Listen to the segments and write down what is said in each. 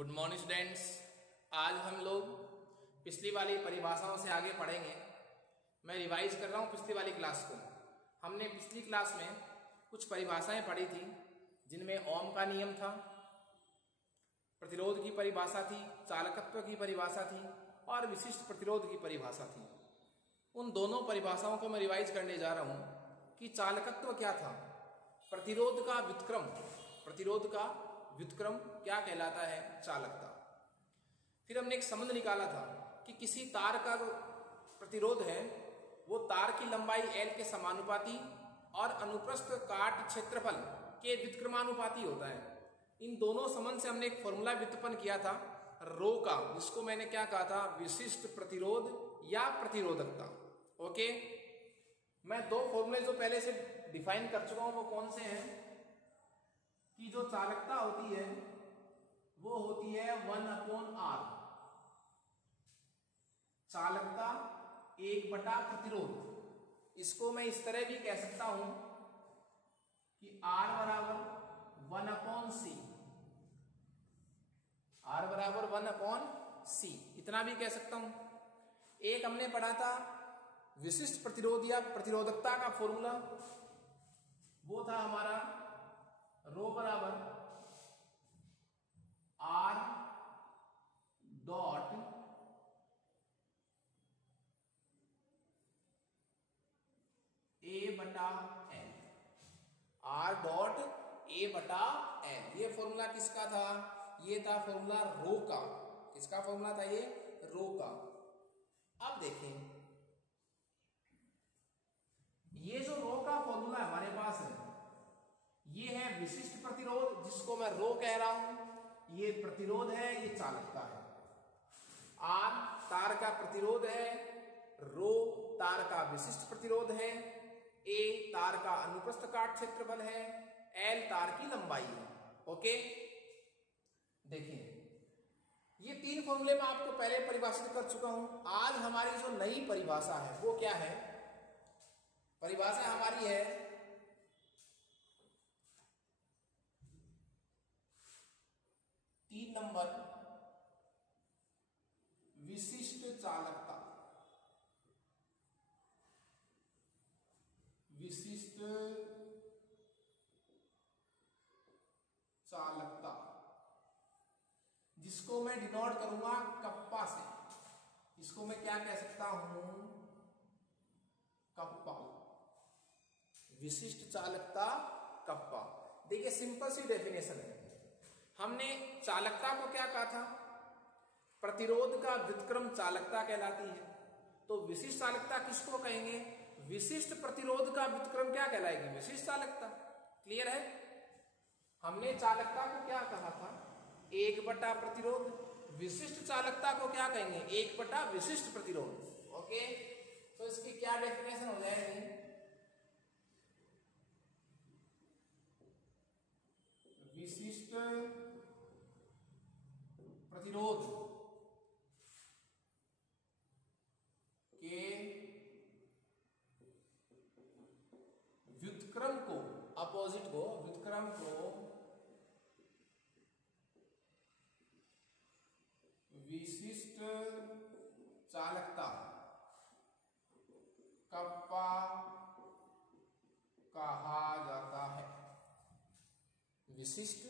Good morning students. आज हम लोग पिछली वाली परिभाषाओं से आगे पढ़ेंगे। मैं रिवाइज कर रहा हूँ पिछली वाली क्लास को। हमने पिछली क्लास में कुछ परिभाषाएं पढ़ी थी जिनमें ओम का नियम था, प्रतिरोध की परिभाषा थी, चालकत्व की परिभाषा थी और विशिष्ट प्रतिरोध की परिभाषा थी। उन दोनों परिभाषाओं को मैं रिवाइज करने जा रहा हूँ कि चालकत्व क्या था, प्रतिरोध का व्युत्क्रम क्या कहलाता है, चालकता। फिर हमने एक संबंध निकाला था कि किसी तार का जो प्रतिरोध है वो तार की लंबाई L के समानुपाती और अनुप्रस्थ काट क्षेत्रफल के व्युत्क्रमानुपाती होता है। इन दोनों संबंध से हमने एक फॉर्मूला व्युत्पन्न किया था रो का, जिसको मैंने क्या कहा था, विशिष्ट प्रतिरोध या प्रतिरोधकता। ओके, मैं दो फॉर्मूले जो पहले से डिफाइन कर चुका हूं वो कौन से हैं कि जो चालकता होती है वो होती है 1/R, चालकता 1/प्रतिरोध। इसको मैं इस तरह भी कह सकता हूं कि R बराबर 1/C, R बराबर 1/C, इतना भी कह सकता हूं। एक हमने पढ़ा था विशिष्ट प्रतिरोध या प्रतिरोधकता का फॉर्मूला, वो था हमारा रो बराबर R dot A/L, R dot A/L। ये फॉर्मूला किसका था? ये था फॉर्मूला रो का। किसका फॉर्मूला था? ये रो का। अब देखें, ये जो रो का फॉर्मूला हमारे पास है ये है विशिष्ट प्रतिरोध, जिसको मैं रो कह रहा हूं। ये प्रतिरोध है, ये चालकता है। R तार का प्रतिरोध है, रो तार का विशिष्ट प्रतिरोध है, A तार का अनुप्रस्थ काट क्षेत्रफल है, L तार की लंबाई है। ओके, देखिए ये तीन फॉर्मूले मैं आपको पहले परिभाषित कर चुका हूं। आज हमारी जो नई परिभाषा है वो क्या है? परिभाषा हमारी है 3 नंबर, विशिष्ट चालकता। विशिष्ट चालकता, जिसको मैं डिनोट करूंगा कप्पा से। इसको मैं क्या कह सकता हूं? कप्पा। विशिष्ट चालकता कप्पा। देखिए सिंपल सी डेफिनेशन है। हमने चालकता को क्या कहा था? प्रतिरोध का व्युत्क्रम चालकता कहलाती है। तो विशिष्ट चालकता किसको कहेंगे? विशिष्ट प्रतिरोध का व्युत्क्रम क्या कहलाएगी? विशिष्ट चालकता। क्लियर है? हमने चालकता को क्या कहा था? 1/प्रतिरोध। विशिष्ट चालकता को क्या कहेंगे? 1/विशिष्ट प्रतिरोध। ओके, तो इसकी क्या डेफिनेशन हो जाएगी? विशिष्ट प्रतिरोध के व्युत्क्रम को, अपोजिट को, व्युत्क्रम को विशिष्ट चालकता कप्पा कहा जाता है। विशिष्ट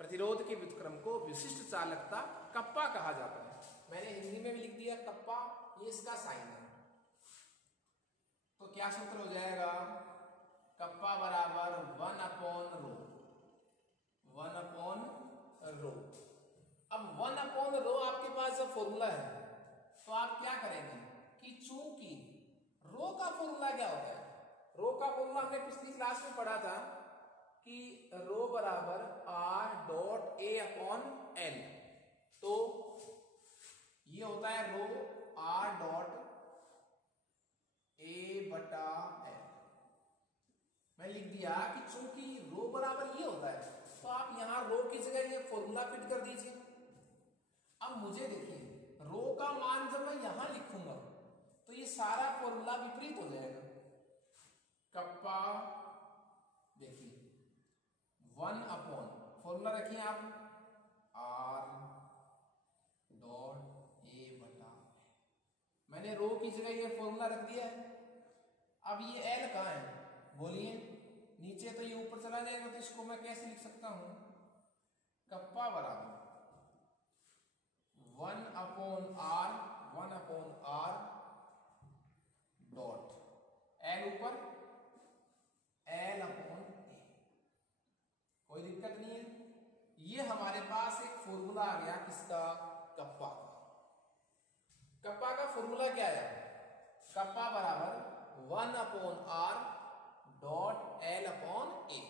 प्रतिरोध के व्युत्क्रम को विशिष्ट चालकता कप्पा कहा जाता है। मैंने हिंदी में भी लिख दिया कप्पा, ये इसका साइन है। तो क्या सूत्र हो जाएगा? कप्पा बराबर 1/रो। 1/रो। अब 1/रो आपके पास जब फॉर्मूला है तो आप क्या करेंगे कि चूंकि रो का फॉर्मूला क्या होता है? रो का फॉर्मूला हमने पिछली क्लास में पढ़ा था कि रो बराबर R डॉट A/L। तो ये होता है रो R डॉट A/L। मैं लिख दिया कि चूंकि रो बराबर ये होता है तो आप यहां रो की जगह ये फॉर्मूला फिट कर दीजिए। अब मुझे देखिए रो का मान जब मैं यहां लिखूंगा तो ये सारा फॉर्मूला विपरीत हो जाएगा। कप्पा देखिए 1/, फॉर्मूला रखिए आप, R मैंने रो की जगह ये फॉर्मूला रख दिया है। अब ये एल कहाँ है बोलिए, नीचे तो ये ऊपर चला जाएगा, तो इसको मैं कैसे लिख सकता हूं, कप्पा बराबर 1/r डॉट एल ऊपर L/A। कोई दिक्कत नहीं है। ये हमारे पास एक फॉर्मूला आ गया किसका, कप्पा का। कप्पा का फॉर्मूला क्या है, कप्पा बराबर 1/r डॉट L/A।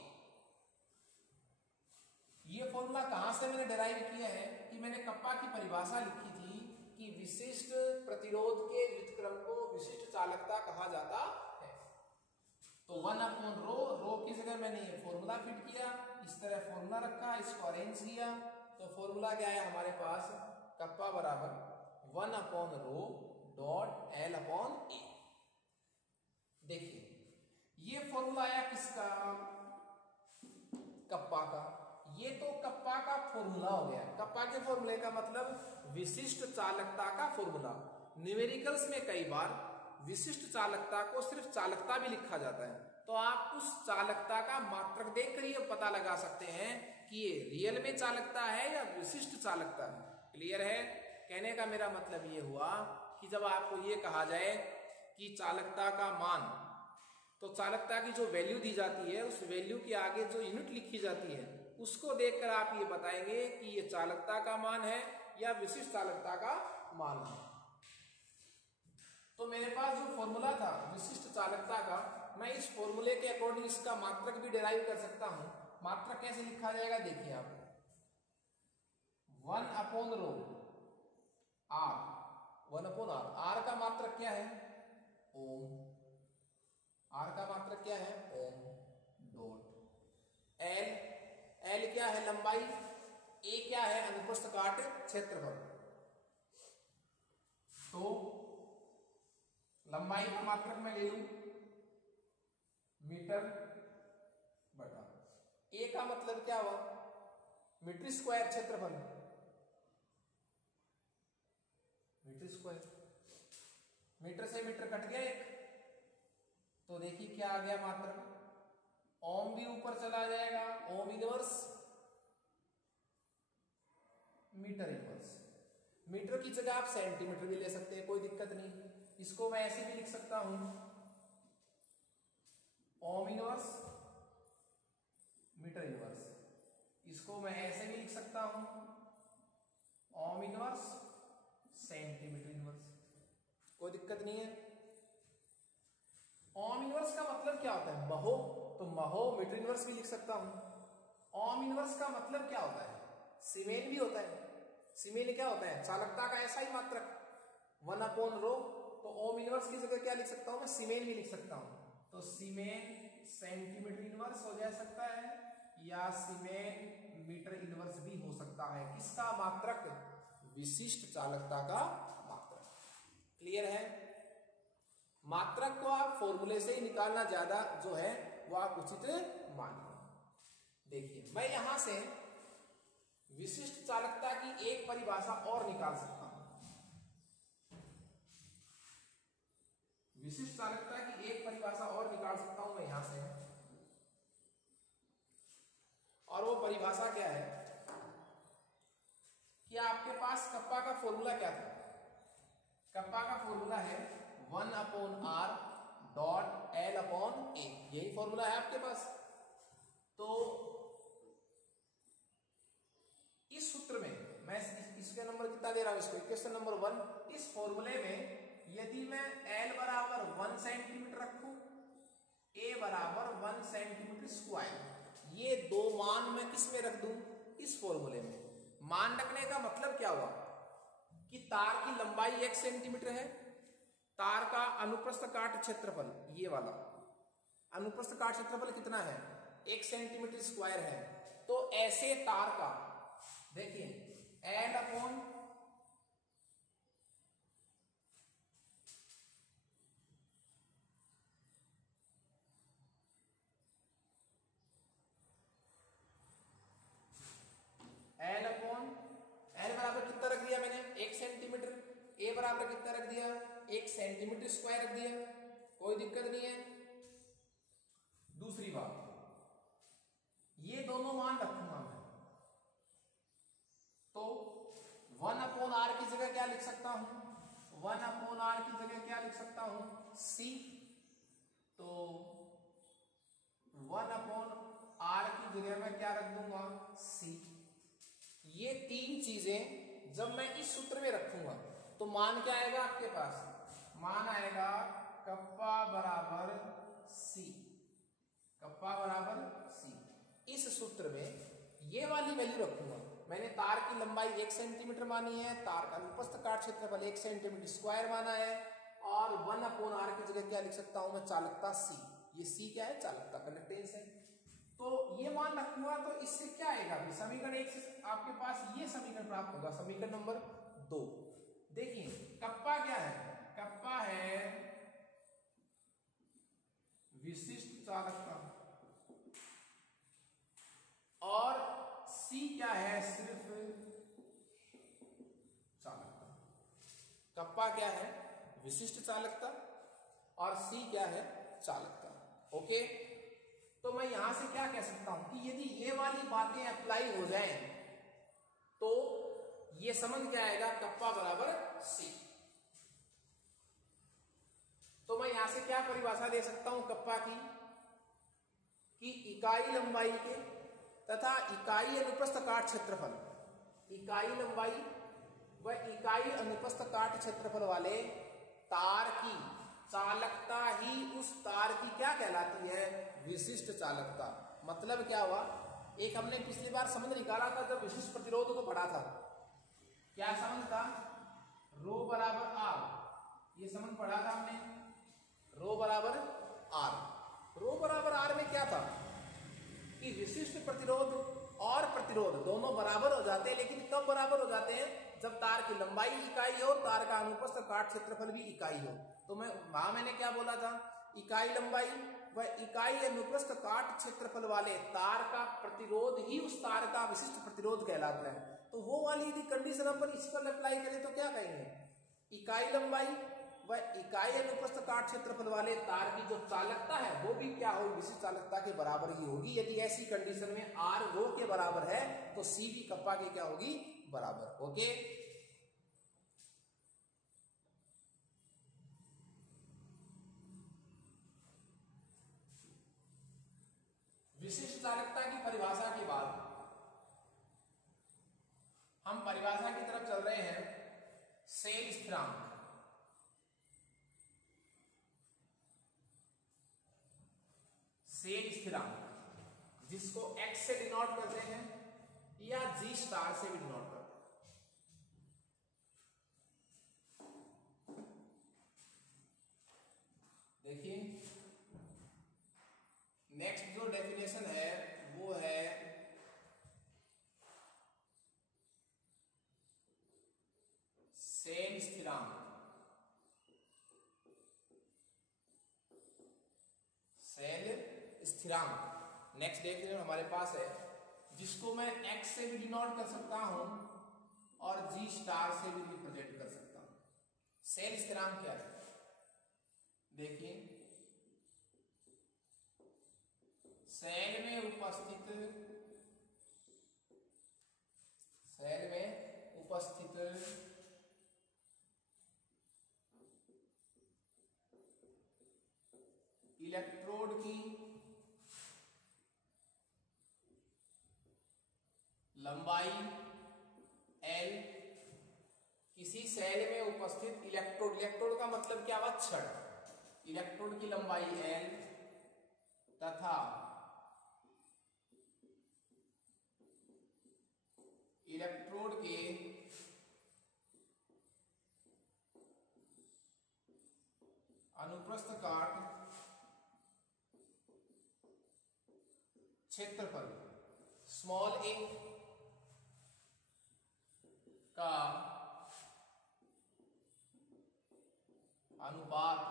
ये फॉर्मूला कहां से मैंने डिराइव किया है कि मैंने कप्पा की परिभाषा लिखी थी कि विशिष्ट प्रतिरोध के व्युत्क्रम को विशिष्ट चालकता कहा जाता है। तो 1/रो, रो की जगह मैंने ये फॉर्मूला फिट किया, इस तरह फॉर्मूला रखा, इसको अरेंज किया, तो फॉर्मूला क्या है हमारे पास, कप्पा बराबर 1/रो डॉट L/A। देखिए ये फॉर्मूला आया किसका, कप्पा का। ये तो कप्पा का फॉर्मूला हो गया। कप्पा के फॉर्मूले का मतलब विशिष्ट चालकता का फॉर्मूला। न्यूमेरिकल्स में कई बार विशिष्ट चालकता को सिर्फ चालकता भी लिखा जाता है, तो आप उस चालकता का मात्रक देखकर ये पता लगा सकते हैं कि ये रियल में चालकता है या विशिष्ट चालकता है। क्लियर है? कहने का मेरा मतलब ये हुआ कि जब आपको ये कहा जाए कि चालकता का मान, तो चालकता की जो वैल्यू दी जाती है उस वैल्यू के आगे जो यूनिट लिखी जाती है उसको देखकर आप ये बताएंगे कि ये चालकता का मान है या विशिष्ट चालकता का मान है। तो मेरे पास जो फॉर्मूला था विशिष्ट चालकता का, मैं इस फॉर्मूले के अकॉर्डिंग इसका मात्रक भी डिराइव कर सकता हूं। मात्रक कैसे लिखा जाएगा देखिए आप, 1/रो r, 1/r। r का मात्रक क्या है, ओम। r का मात्रक क्या है, ओम डॉट l, l क्या है लंबाई, a क्या है अनुप्रस्थ काट क्षेत्रफल। तो लंबाई का मात्रक मैं ले लूं मीटर बटा, a का मतलब क्या हुआ, मीटर स्क्वायर क्षेत्रफल, मीटर स्क्वायर। मीटर से मीटर कट गया एक, तो देखिए क्या आ गया मात्रक, ओम भी ऊपर चला जाएगा, ohm inverse metre inverse. Metre की जगह आप सेंटीमीटर भी ले सकते हैं, कोई दिक्कत नहीं। इसको मैं ऐसे भी लिख सकता हूं, ओम इनवर्स मीटर इनवर्स। इसको मैं ऐसे भी लिख सकता हूं, ओम इनवर्स सेंटीमीटर इनवर्स, कोई दिक्कत नहीं है। ओम इनवर्स का मतलब क्या होता है, महो, तो महो मीटर इनवर्स भी लिख सकता हूं। ओम इनवर्स का मतलब क्या होता है, सीमेन भी होता है। सीमेन क्या होता है, चालकता का ऐसा ही मात्रक 1/रो। तो ओम इनवर्स की जगह क्या लिख सकता हूं मैं, सीमेन भी लिख सकता हूं। तो सीमेन सेंटीमीटर इनवर्स हो जा सकता है या सीमेन मीटर इनवर्स भी हो सकता है। किसका मात्रक, विशिष्ट चालकता का मात्रक। क्लियर है? मात्रक को आप फॉर्मूले से ही निकालना ज्यादा जो है वो आप उचित मानिए। देखिए मैं यहां से विशिष्ट चालकता की एक परिभाषा और निकाल सकता हूं। विशिष्ट चालकता की एक परिभाषा और निकाल सकता हूं मैं यहां से, और वो परिभाषा क्या है कि आपके पास कप्पा का फॉर्मूला क्या था, कप्पा का फॉर्मूला है 1/r डॉट L/A। यही फॉर्मूला है आपके पास। तो इस सूत्र में मैं इसके नंबर कितना दे रहा हूं, इसको इक्वेशन नंबर 1। इस फॉर्मूले में यदि मैं L बराबर 1 सेंटीमीटर रखूं, A बराबर 1 सेंटीमीटर स्क्वायर, ये दो मान मैं किस में रख दूं, इस फॉर्मूले में। मान रखने का मतलब क्या हुआ कि तार की लंबाई 1 सेंटीमीटर है, तार का अनुप्रस्थ काट क्षेत्रफल ये वाला अनुप्रस्थ काट क्षेत्रफल कितना है, 1 सेंटीमीटर स्क्वायर है। तो ऐसे तार का देखिए L/A L बराबर कितना रख दिया मैंने, 1 सेंटीमीटर। A बराबर कितना रख दिया, 1 सेंटीमीटर स्क्वायर रख दिया, कोई दिक्कत नहीं है। दूसरी बात, ये दोनों मान रखूंगा मैं, तो 1/r की जगह क्या लिख सकता हूं, 1/r की जगह क्या लिख सकता हूं, c। तो 1/r की जगह मैं क्या रख दूंगा, c। ये तीन चीजें जब मैं इस सूत्र में रखूंगा तो मान क्या आएगा आपके पास, मान आएगा कप्पा बराबर c, कप्पा बराबर c। इस सूत्र में ये वाली वैल्यू रखूंगा। मैंने तार की लंबाई 1 सेंटीमीटर मानी है, तार का अनुप्रस्थ काट क्षेत्रफल 1 सेंटीमीटर स्क्वायर माना है, और 1/r की जगह क्या लिख सकता हूं मैं, चालकता c। ये c क्या है, चालकता, कंडक्टेंस है। तो ये मान रखूंगा तो इससे क्या आएगा, समीकरण 1 से आपके पास ये समीकरण प्राप्त होगा, समीकरण नंबर 2। देखिए कप्पा क्या है, कप्पा है विशिष्ट चालकता, और C क्या है, सिर्फ चालकता। कप्पा क्या है, विशिष्ट चालकता, और C क्या है, चालकता। ओके, तो मैं यहां से क्या कह सकता हूं कि यदि ये वाली बातें अप्लाई हो जाएं तो ये समझ क्या आएगा, कप्पा बराबर C। तो मैं यहां से क्या परिभाषा दे सकता हूं कप्पा की, कि इकाई लंबाई के तथा इकाई अनुप्रस्थ काट क्षेत्रफल, इकाई लंबाई व इकाई अनुप्रस्थ काट क्षेत्रफल वाले तार की चालकता ही उस तार की क्या कहलाती है, विशिष्ट चालकता। मतलब क्या हुआ, एक हमने पिछली बार संबंध निकाला था जब विशिष्ट प्रतिरोध को पढ़ा था, क्या संबंध था, रो बराबर आर। ये संबंध पढ़ा था हमने, रो बराबर आर। रो बराबर आर में क्या था कि विशिष्ट प्रतिरोध और प्रतिरोध दोनों बराबर हो जाते हैं, लेकिन कब बराबर हो जाते हैं, जब तार की लंबाई इकाई हो और तार का अनुप्रस्थ काट क्षेत्रफल भी इकाई हो। तो मैंने क्या बोला था, इकाई लंबाई व इकाई अनुप्रस्थ काट क्षेत्रफल वाले तार का प्रतिरोध ही उस तार का विशिष्ट प्रतिरोध कहलाता है। तो वो वाली यदि कंडीशन अपन इस पर अप्लाई करें तो क्या कहेंगे, इकाई लंबाई व इकाई अनुप्रस्थ काट क्षेत्रफल वाले तार की जो चालकता है वो भी क्या होगी, विशिष्ट चालकता के बराबर ही होगी। यदि ऐसी कंडीशन में आर रो के बराबर है तो सी भी कप्पा के क्या होगी, बराबर। ओके, विशिष्ट चालकता की परिभाषा के बाद हम परिभाषा की तरफ चल रहे हैं, सेल स्थिरांक। सेल स्थिरांक जिसको x से डिनोट करते हैं या g स्टार से भी डिनोट करते हैं। देखिए नेक्स्ट जो डेफिनेशन है वो है सेल स्थिरांक। सेल स्थिरांक नेक्स्ट डेफिनेशन हमारे पास है, जिसको मैं x से भी डिनोट कर सकता हूं और g स्टार से भी रिप्रेजेंट कर सकता हूं। सेल स्थिरांक क्या है, देखिए सेल में उपस्थित इलेक्ट्रोड की लंबाई L, किसी सेल में उपस्थित इलेक्ट्रोड का मतलब क्या हुआ, छड़। इलेक्ट्रोड की लंबाई L तथा इलेक्ट्रोड के अनुप्रस्थ काट क्षेत्रफल स्मॉल a का अनुपात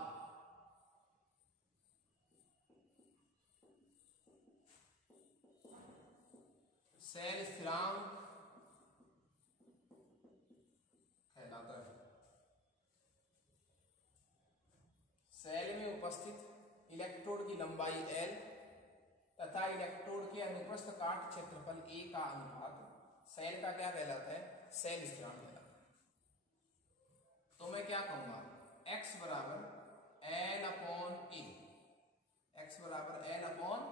सेल स्थिरांक कहलाता है। उपस्थित इलेक्ट्रोड की लंबाई L तथा इलेक्ट्रोड के अनुप्रस्थ काट क्षेत्रफल A का अनुपात सेल का क्या कहलाता है? सेल स्थिरांक कहलाता है। तो मैं क्या कहूंगा, x बराबर L अपॉन A, x बराबर L अपॉन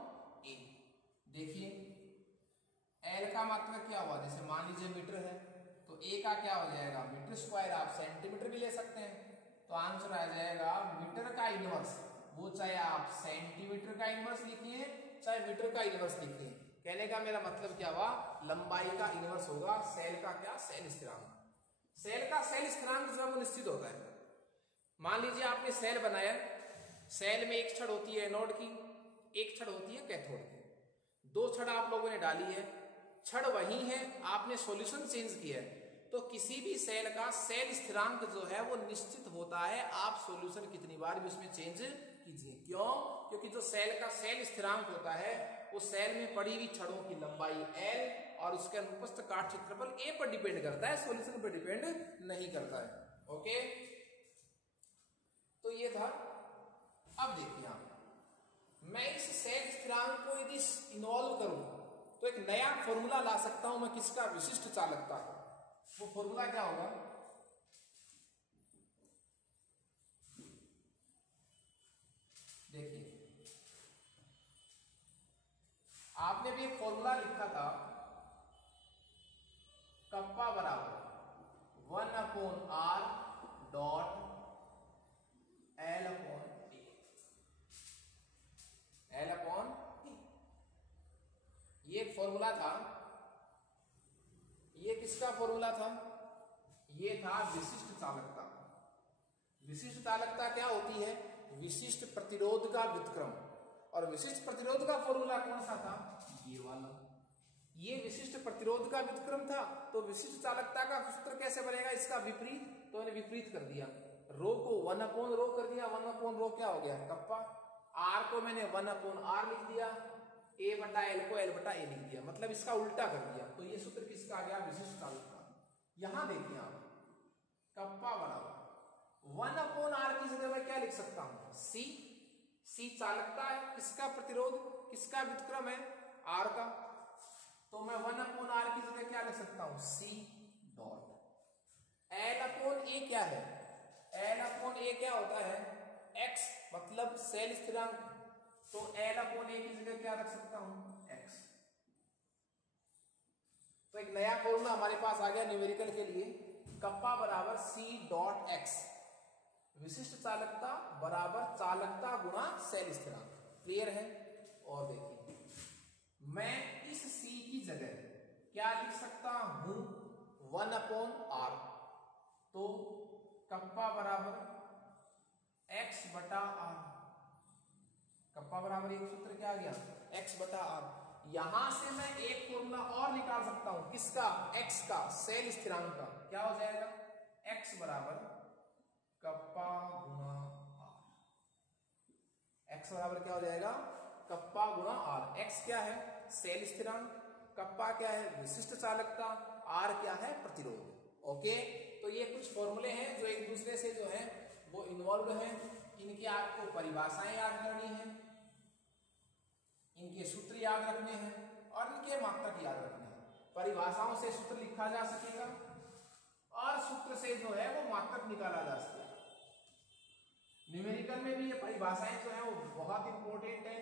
A। देखिए L का मतलब क्या हुआ, जैसे मान लीजिए मीटर है तो A का क्या हो जाएगा मीटर स्क्वायर, आप सेंटीमीटर भी ले सकते हैं, तो आंसर आ जाएगा मीटर का इनवर्स। वो चाहे आप सेंटीमीटर का इनवर्स लिखिए चाहे मीटर का इनवर्स लिखिए, कहने का मेरा मतलब क्या हुआ, लंबाई का इनवर्स होगा सेल का क्या, सेल स्थिरांक। सेल का सेल स्थिरांक जो है वो निश्चित होता है। मान लीजिए आपने सेल बनाया, सेल में एक छड़ होती है एनोड की, एक छड़ होती है कैथोड की, दो छड़ आप लोगों ने डाली है, छड़ वही है, आपने सॉल्यूशन चेंज किया है, तो किसी भी सेल का सेल स्थिरांक जो है वो निश्चित होता है, आप सॉल्यूशन कितनी बार भी उसमें चेंज कीजिए। क्यों? क्योंकि जो सेल का सेल स्थिरांक होता है वो सेल में पड़ी हुई छड़ों की लंबाई L और उसके अनुप्रस्थ काट क्षेत्रफल A पर डिपेंड करता है, सॉल्यूशन पर डिपेंड नहीं करता है। ओके, तो ये था। अब देखिए आप, मैं इस सेल स्थिरांक को यदि इन्वॉल्व करूं तो एक नया फॉर्मूला ला सकता हूं मैं, किसका, विशिष्ट चालकता का। वो फॉर्मूला क्या होगा, देखिए आपने भी एक फॉर्मूला लिखा था, कप्पा बराबर 1/r dot L upon T, L upon T, ये एक फॉर्मूला था। ये किसका फॉर्मूला था, ये था विशिष्ट चालकता। विशिष्ट चालकता क्या होती है, विशिष्ट प्रतिरोध का व्युत्क्रम, और विशिष्ट प्रतिरोध का फॉर्मूला कौन सा था, ये वाला। ये विशिष्ट प्रतिरोध का व्युत्क्रम था, तो विशिष्ट चालकता का सूत्र कैसे बनेगा, इसका विपरीत, तो मैंने विपरीत कर दिया, रो को 1/रो कर दिया, 1/रो क्या हो गया कप्पा, r को मैंने 1/r लिख दिया, A बटा L को L बटा A लिख दिया, मतलब इसका उल्टा कर दिया, तो ये सूत्र किसका आ गया, विशिष्ट चालकता। यहां देखिए आप, कप्पा बराबर 1/r की जगह मैं क्या लिख सकता हूं, C चालकता है, किसका प्रतिरोध, किसका व्युत्क्रम है, R का, तो मैं 1/r की जगह क्या लिख सकता हूं, C dot L upon A क्या है, L अपॉन A क्या होता है, X मतलब सेल स्थिरांक, तो L अपॉन A की जगह क्या रख सकता हूं, X। तो एक नया फॉर्मूला हमारे पास आ गया न्यूमेरिकल के लिए, कप्पा बराबर C डॉट X, विशिष्ट चालकता बराबर चालकता गुणा सेल स्थिरांक। क्लियर है? और देखिए मैं इस C की जगह क्या लिख सकता हूं, 1/r, तो कप्पा बराबर x बटा r, कप्पा बराबर एक सूत्र क्या आ गया, x बटा r। यहां से मैं एक फॉर्मूला और निकाल सकता हूं, किसका, x का, सेल स्थिरांक का, क्या हो जाएगा, x बराबर कप्पा गुणा r, x बराबर क्या हो जाएगा, कप्पा गुणा r। x क्या है, सेल स्थिरांक, कप्पा क्या है, विशिष्ट चालकता, r क्या है, प्रतिरोध। ओके, तो ये कुछ फॉर्मूले हैं जो एक दूसरे से जो है वो इन्वॉल्व हैं, इनकी आपको परिभाषाएं याद करनी है, इनके सूत्र याद रखने हैं और इनके मात्रक याद रखने हैं। परिभाषाओं से सूत्र लिखा जा सकेगा और सूत्र से जो है वो मात्रक निकाला जा सकेगा। न्यूमेरिकल में भी ये परिभाषाएं जो है वो बहुत इंपॉर्टेंट है,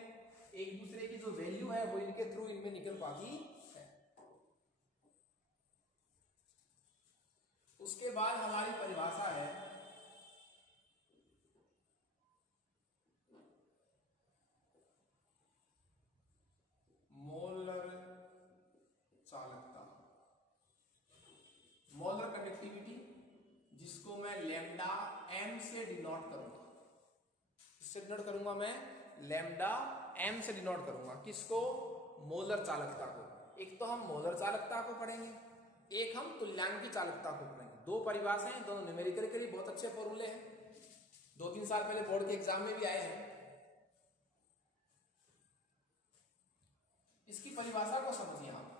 एक दूसरे की जो वैल्यू है वो इनके थ्रू इनमें निकल पाती है। उसके बाद हमारी परिभाषा है मोलर चालकता, मोलर कंडक्टिविटी, जिसको मैं लैम्डा m से डिनोट करूंगा। किससे डिनोट करूंगा मैं, लैम्डा m से डिनोट करूंगा, किसको, मोलर चालकता को। एक तो हम मोलर चालकता को पढ़ेंगे, एक हम तुल्यांकी चालकता को पढ़ेंगे। दो परिभाषाएं, दोनों न्यूमेरिकल के लिए बहुत अच्छे फॉर्मूले हैं, 2-3 साल पहले बोर्ड के एग्जाम में भी आए हैं। इसकी परिभाषा को समझिए आप,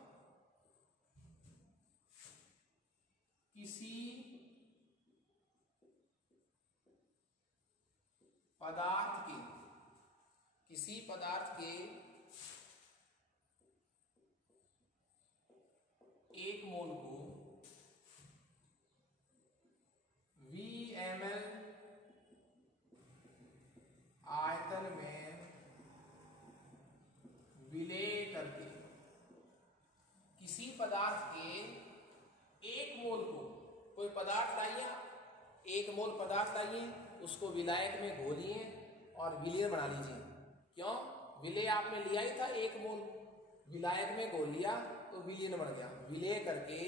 किसी पदार्थ की किसी पदार्थ के 1 मोल को VmL आयतन में विलय करके, किसी पदार्थ के 1 मोल को, कोई पदार्थ लाइए, 1 मोल पदार्थ लाइए, उसको विलायक में घोलिए और विलय बना लीजिए। क्यों? विलय आपने लिया ही था 1 मोल, विलायक में घोल लिया तो विलयन बन गया। विलय करके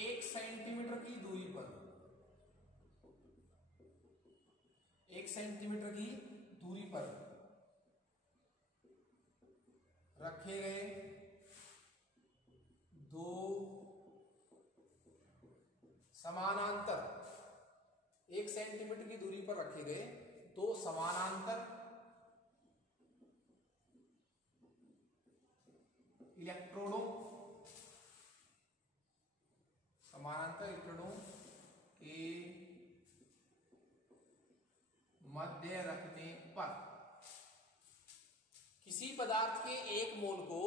1 सेंटीमीटर की दूरी पर, 1 सेंटीमीटर की दूरी पर रखे गए 2 समानांतर, 1 सेंटीमीटर की दूरी पर रखे गए 2 समानांतर इलेक्ट्रोडों, समानांतर इलेक्ट्रोडों के मध्य रखने पर किसी पदार्थ के 1 मोल को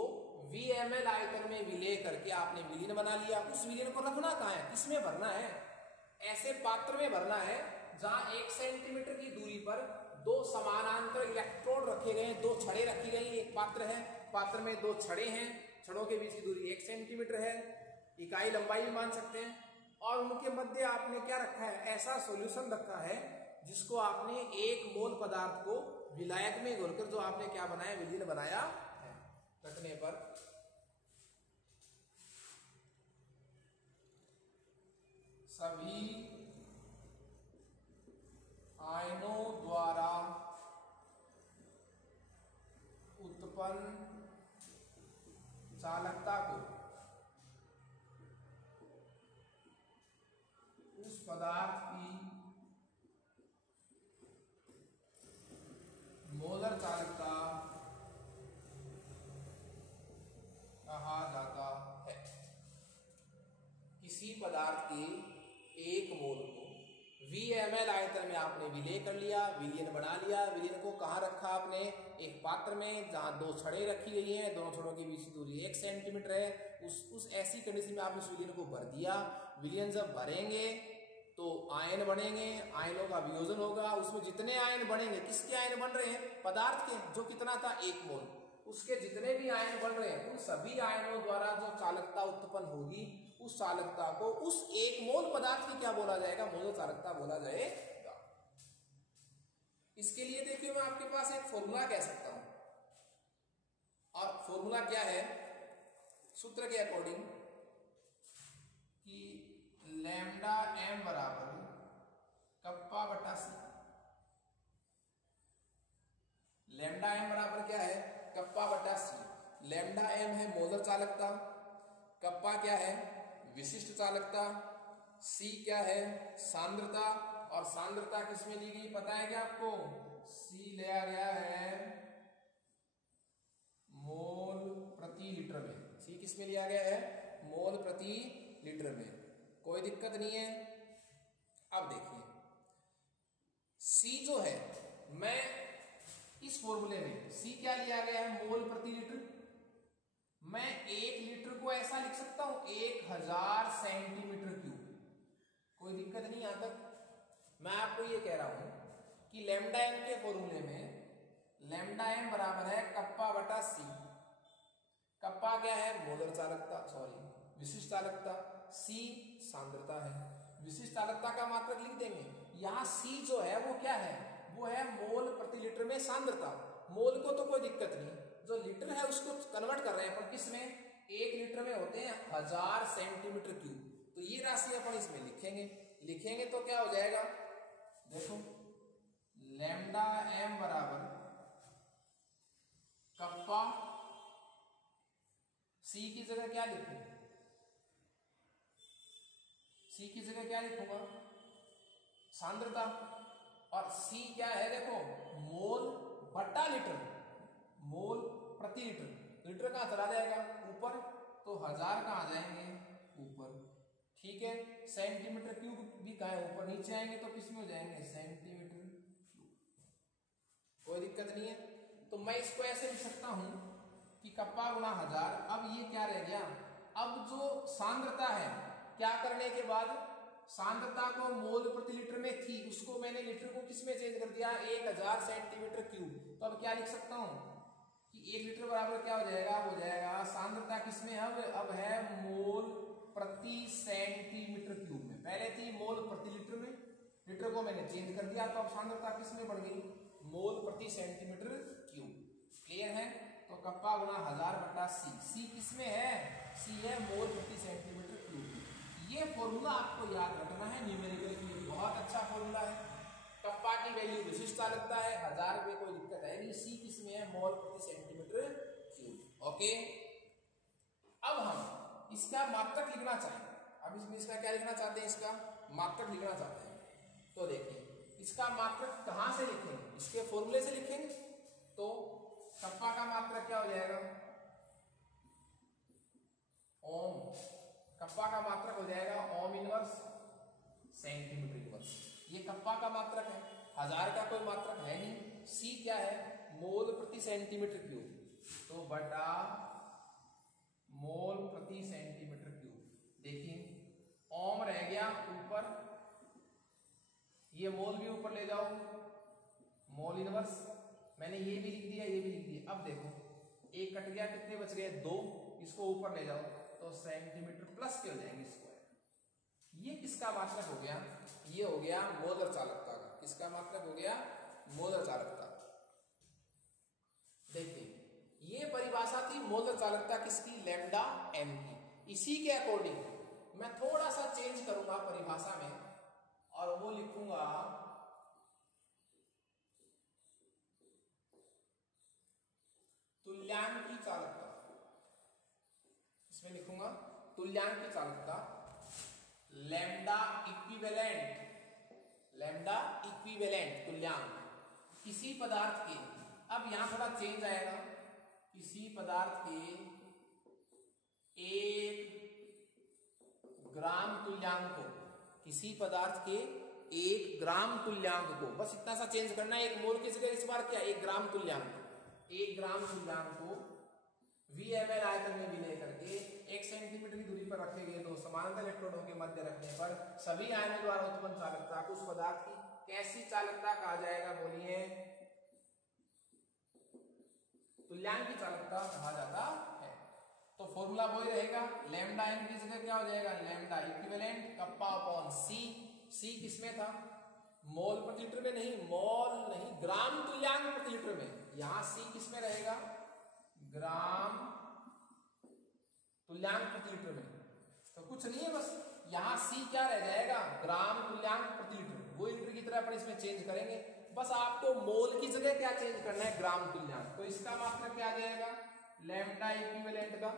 VmL आयतन में विलय करके आपने विलीन बना लिया। उस विलीन को रखना कहाँ है, किसमें भरना है? ऐसे पात्र में भरना है जहां 1 सेंटीमीटर की दूरी पर 2 समानांतर इलेक्ट्रोड रखे गए हैं, 2 छड़े रखी गई। एक पात्र है, पात्र में 2 छड़े हैं, छड़ों के बीच की दूरी 1 सेंटीमीटर है, इकाई लंबाई भी मान सकते हैं। और उनके मध्य आपने क्या रखा है? ऐसा सॉल्यूशन रखा है जिसको आपने 1 मोल पदार्थ को विलायक में घोलकर जो आपने क्या बनाया, विलीन बनाया है। रखने पर सभी आयनों द्वारा उत्पन्न चालकता को उस पदार्थ की मोलर चालकता कहा जाता है। किसी पदार्थ के 1 मोल को VmL आयतन में आपने विलय कर लिया, विलयन बना लिया। विलयन को कहाँ रखा आपने? एक पात्र में जहां 2 छड़ें रखी गई हैं, दोनों छड़ों के बीच की दूरी 1 सेंटीमीटर है। उस ऐसी कंडीशन में आपने उस विलयन को भर दिया। विलयन जब भरेंगे तो आयन बनेंगे, आयनों का वियोजन होगा। उसमें जितने आयन बनेंगे, किसके आयन बन रहे हैं? पदार्थ के, जो कितना था 1 मोल, उसके जितने भी आयन बन रहे हैं उन सभी आयनों द्वारा जो चालकता उत्पन्न होगी, उस चालकता को उस 1 मोल पदार्थ की क्या बोला जाएगा? मोलर चालकता बोला जाएगा। इसके लिए देखिए मैं आपके पास एक फॉर्मूला कह सकता हूं, और फॉर्मूला क्या है? सूत्र के अकॉर्डिंग कि लैम्डा m बराबर कप्पा बटा सी। लैम्डा m बराबर क्या है? कप्पा बटा सी। लैम्डा m है मोलर चालकता, कप्पा क्या है? विशिष्ट चालकता, सी क्या है? सांद्रता। और सांद्रता किसमें ली गई पता है क्या आपको? सी लिया गया है मोल प्रति लीटर में। सी किसमें लिया गया है? मोल प्रति लीटर में। कोई दिक्कत नहीं है। अब देखिए सी जो है, मैं इस फॉर्मूले में सी क्या लिया गया है? मोल प्रति लीटर। मैं 1 लीटर को ऐसा लिख सकता हूं 1000 सेंटीमीटर क्यूब। कोई दिक्कत नहीं यहां तक। मैं आपको ये कह रहा हूं कि लैम्डा m के फॉर्मूले में लैम्डा m बराबर है कप्पा बटा सी। कप्पा क्या है? मोलर चालकता, सॉरी विशिष्ट चालकता। सी सांद्रता है। विशिष्ट चालकता का मात्रक लिख देंगे। यहां सी जो है वो क्या है? वो है मोल प्रति लीटर में सांद्रता। मोल को तो कोई दिक्कत नहीं, जो लीटर है उसको कन्वर्ट कर रहे हैं अपन किसमें? 1 लीटर में होते हैं 1000 सेंटीमीटर क्यूब। तो ये राशि अपन इसमें लिखेंगे तो क्या हो जाएगा? देखो लैम्डा m बराबर कप्पा, सी की जगह क्या लिखूं? सी की जगह क्या लिखूंगा? सांद्रता। और सी क्या है? देखो मोल बटा लीटर, मोल प्रति लीटर। लीटर कहां चला जाएगा? ऊपर, तो 1000 कहां जाएंगे? ऊपर। ठीक है, सेंटीमीटर क्यूब भी कहा है, ऊपर नीचे आएंगे तो किस में हो जाएंगे, सेंटीमीटर क्यूब, कोई दिक्कत नहीं है। तो मैं इसको ऐसे लिख सकता हूं कि कप्पा गुना 1000। अब ये क्या रह गया, अब जो सांद्रता है, क्या करने के बाद सांद्रता को मोल प्रति लीटर में थी, उसको मैंने लीटर को किस में चेंज कर दिया, 1000 सेंटीमीटर क्यूब। तो अब क्या लिख सकता हूं कि 1 लीटर बराबर क्या हो जाएगा, हो जाएगा सांद्रता किसमें, अब है मोल प्रति सेंटीमीटर क्यूब में। पहले थी मोल प्रति लीटर में, लीटर को मैंने चेंज कर दिया, तो अब सांद्रता किसमें बढ़ गई, मोल प्रति सेंटीमीटर क्यूब। क्लियर है। तो कप्पा गुना 1000 बटा सी, सी किसमें है, सी है मोल प्रति सेंटीमीटर क्यूब। ये फॉर्मूला आपको याद रखना है, न्यूमेरिकल के लिए बहुत अच्छा फॉर्मूला है। कप्पा की वैल्यू विशिष्ट लगता है, 1000 में कोई दिक्कत है नहीं, सी किसमें है, मोल प्रति सेंटीमीटर क्यूब। ओके, अब हम इसका मात्रक लिखना चाहेंगे। अब इसमें इसका क्या लिखना चाहते हैं, इसका मात्रक लिखना चाहते हैं। तो देखिए इसका मात्रक कहां से लिखेंगे, इसके फॉर्मूले से लिखेंगे। तो कप्पा का मात्रक क्या हो जाएगा, ओम, कप्पा का मात्रक हो जाएगा ओम इनवर्स सेंटीमीटर इनवर्स। ये कप्पा का मात्रक है, 1000 का कोई मात्रक है नहीं। सी क्या है, मोल प्रति सेंटीमीटर क्यूब, तो बटा मोल प्रति सेंटीमीटर क्यूब। देखिए ओम रह गया ऊपर, ये मोल भी ऊपर ले जाओ, मोल इनवर्स, मैंने ये भी लिख दिया, ये भी लिख दिया। अब देखो एक कट गया, कितने बच गए, 2, इसको ऊपर ले जाओ तो सेंटीमीटर प्लस के हो जाएंगे स्क्वायर। ये किसका मात्रक हो गया, ये हो गया मोलर चालकता का। किसका मात्रक हो गया, मोलर चालकता। देखिए ये परिभाषा थी मोलर चालकता किसकी, लैम्डा एम की। इसी के अकॉर्डिंग मैं थोड़ा सा चेंज करूंगा परिभाषा में, और वो लिखूंगा तुल्यांक की चालकता। इसमें लिखूंगा तुल्यांक की चालकता, लैम्डा इक्विवेलेंट, लैम्डा इक्विवेलेंट तुल्यांक किसी पदार्थ के। अब यहां थोड़ा चेंज आएगा, किसी पदार्थ के 1 ग्राम तुल्यांक को, किसी पदार्थ के 1 ग्राम तुल्यांक को, बस इतना सा चेंज करना है। 1 मोल की जगह इस बार क्या, 1 ग्राम तुल्यांक, 1 ग्राम तुल्यांक को VmL आयतन में विलय करके 1 सेंटीमीटर की दूरी पर रखे गए 2 समानांतर इलेक्ट्रोडों के मध्य रखने पर सभी आयनों द्वारा उत्पन्न चालकता को उस पदार्थ की कैसी चालकता कहा जाएगा, बोलिए, तुल्यांक की चालकता कहा जाता है। तो फॉर्मूला वही रहेगा, लैम्डा एम की जगह क्या हो जाएगा, लैम्डा इक्विवेलेंट कप्पा अपॉन सी। सी किसमें था, मोल प्रति लीटर में नहीं, मोल नहीं, ग्राम तुल्यांक प्रति लीटर में। यहां सी किसमें रहेगा, ग्राम तुल्यांक प्रति लीटर में। तो कुछ नहीं है, बस यहां सी क्या रह जाएगा, ग्राम तुल्यांक प्रति लीटर। वो लीटर की तरह अपन इसमें चेंज करेंगे, बस आपको मोल की जगह क्या चेंज करना है, ग्राम तुल्यांक। तो इसका मात्रक क्या आ जाएगा, लैम्डा इक्विवेलेंट का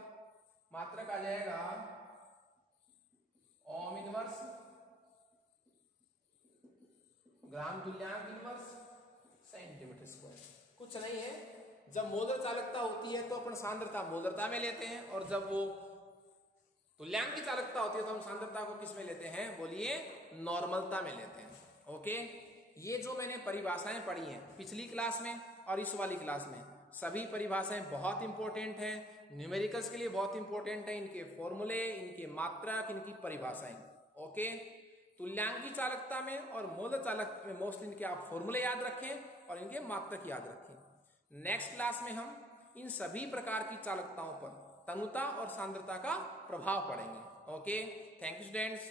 मात्रक आ जाएगा ओम इनवर्स ग्राम तुल्यांक इनवर्स सेंटीमीटर स्क्वायर। कुछ नहीं है, जब मोलर चालकता होती है तो अपन सांद्रता मोलरता में लेते हैं, और जब वो तुल्यांक की चालकता होती है तो हम सांद्रता को किस में लेते हैं, बोलिए, नॉर्मलता में लेते हैं। ओके, ये जो मैंने परिभाषाएं पढ़ी हैं पिछली क्लास में और इस वाली क्लास में, सभी परिभाषाएं बहुत इंपॉर्टेंट हैं, न्यूमेरिकल्स के लिए बहुत इंपॉर्टेंट है। इनके फॉर्मूले, इनके मात्रक, इनकी परिभाषाएं। ओके, तुल्यांक की चालकता में और मोलर चालक में मोस्टली इनके आप फॉर्मूले याद रखें और इनके मात्रक याद रखें। नेक्स्ट क्लास में हम इन सभी प्रकार की चालकताओं पर तनुता और सांद्रता का प्रभाव पढ़ेंगे। Okay, thank you students.